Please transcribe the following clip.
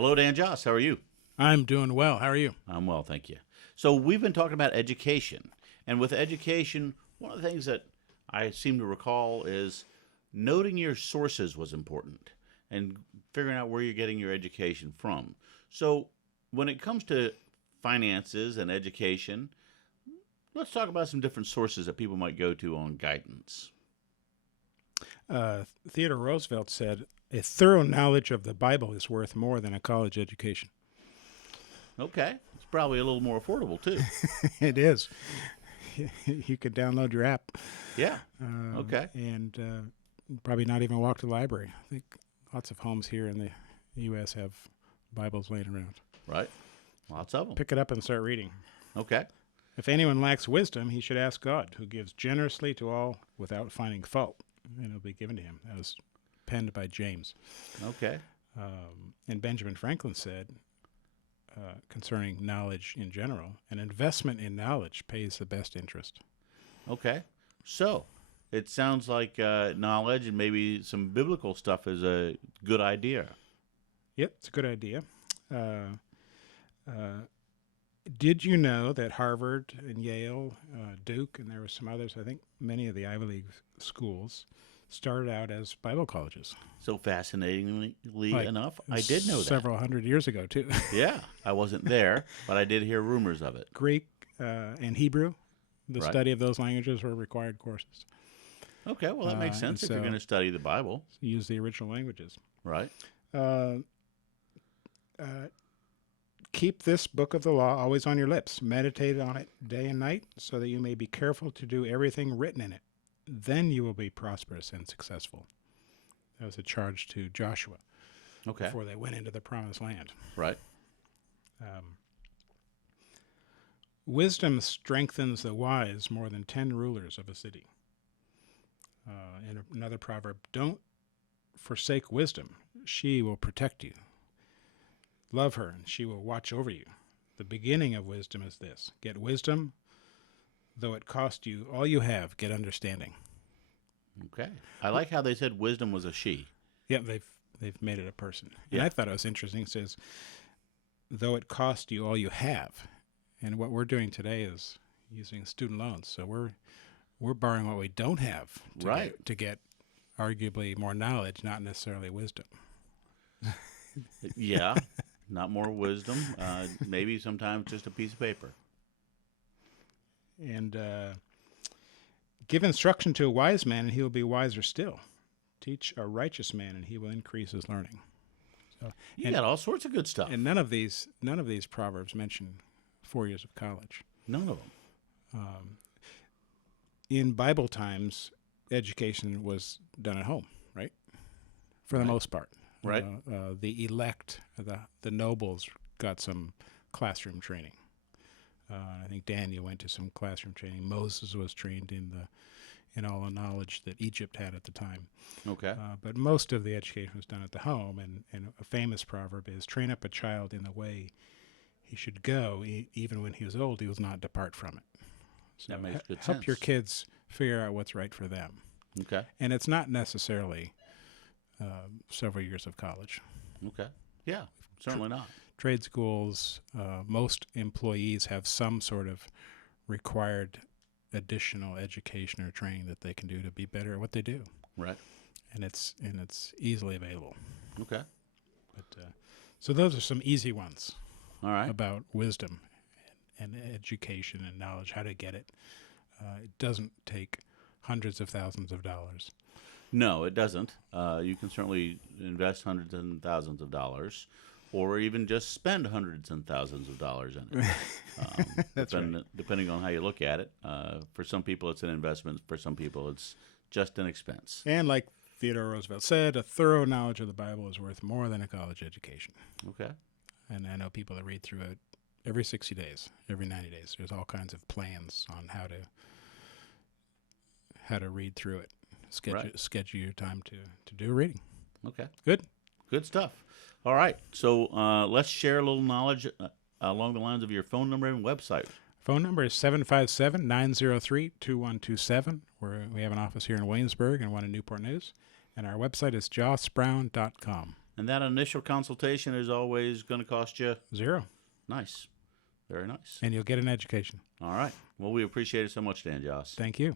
Hello, Dan Joss. How are you? I'm doing well. How are you? I'm well, thank you. So we've been talking about education, and with education, one of the things that I seem to recall is noting your sources was important and figuring out where you're getting your education from. So when it comes to finances and education, let's talk about some different sources that people might go to on guidance. Theodore Roosevelt said, "A thorough knowledge of the Bible is worth more than a college education." Okay, it's probably a little more affordable too. It is. You could download your app. Yeah. Okay. And probably not even walk to the library. I think lots of homes here in the U.S. have Bibles laying around. Right. Lots of them. Pick it up and start reading. Okay. If anyone lacks wisdom, he should ask God, who gives generously to all without finding fault, and it'll be given to him. That was penned by James. Okay. And Benjamin Franklin said, concerning knowledge in general, an investment in knowledge pays the best interest. Okay. So it sounds like knowledge and maybe some biblical stuff is a good idea. Yep, it's a good idea. Did you know that Harvard and Yale, Duke, and there were some others, I think many of the Ivy League schools started out as Bible colleges? So fascinatingly Like enough, I did know that. Several hundred years ago, too. Yeah. I wasn't there, but I did hear rumors of it. Greek and Hebrew, the Right. study of those languages were required courses. Okay. Well, that makes sense and if you're so- going to study the Bible. Use the original languages. Right. Uh, Keep this book of the law always on your lips. Meditate on it day and night so that you may be careful to do everything written in it. Then you will be prosperous and successful. That was a charge to Joshua Okay. before they went into the promised land. Right. Wisdom strengthens the wise more than 10 rulers of a city. In another proverb, don't forsake wisdom. She will protect you. Love her, and she will watch over you. The beginning of wisdom is this: get wisdom, though it cost you all you have, get understanding. Okay. I like how they said wisdom was a she. Yep, they've made it a person. And Yeah. I thought it was interesting. It says, though it cost you all you have. And what we're doing today is using student loans. So we're borrowing what we don't have to Right. to get arguably more knowledge, not necessarily wisdom. Yeah. Not more wisdom. Maybe sometimes just a piece of paper. And give instruction to a wise man, and he will be wiser still. Teach a righteous man, and he will increase his learning. So, You and, got all sorts of good stuff. and none of these proverbs mention 4 years of college. None of them. In Bible times, education was done at home, right? For the Right. most part. Right. The elect, the nobles, got some classroom training. I think Daniel went to some classroom training. Moses was trained in all the knowledge that Egypt had at the time. Okay. But most of the education was done at the home. And a famous proverb is, train up a child in the way he should go, even when he was old, he will not depart from it. So That makes good help your sense. kids figure out what's right for them. Okay. And it's not necessarily several years of college. Okay. Yeah. Certainly not. Trade schools, most employees have some sort of required additional education or training that they can do to be better at what they do, Right. and it's easily available. Okay. But so those are some easy ones All right. about wisdom and education and knowledge, how to get it. It doesn't take hundreds of thousands of dollars. No, it doesn't. You can certainly invest hundreds and thousands of dollars, or even just spend hundreds and thousands of dollars in it. That's right. Depending on how you look at it. For some people, it's an investment. For some people, it's just an expense. And like Theodore Roosevelt said, a thorough knowledge of the Bible is worth more than a college education. Okay. And I know people that read through it every 60 days, every 90 days. There's all kinds of plans on how to read through it. Schedule your time to do reading. Okay. Good. Good stuff. All right. So let's share a little knowledge along the lines of your phone number and website. Phone number is 757-903-2127. We have an office here in Williamsburg and one in Newport News. And our website is jossbrown.com. And that initial consultation is always going to cost you. $0. Nice. Very nice. And you'll get an education. All right. Well, we appreciate it so much, Dan Joss. Thank you.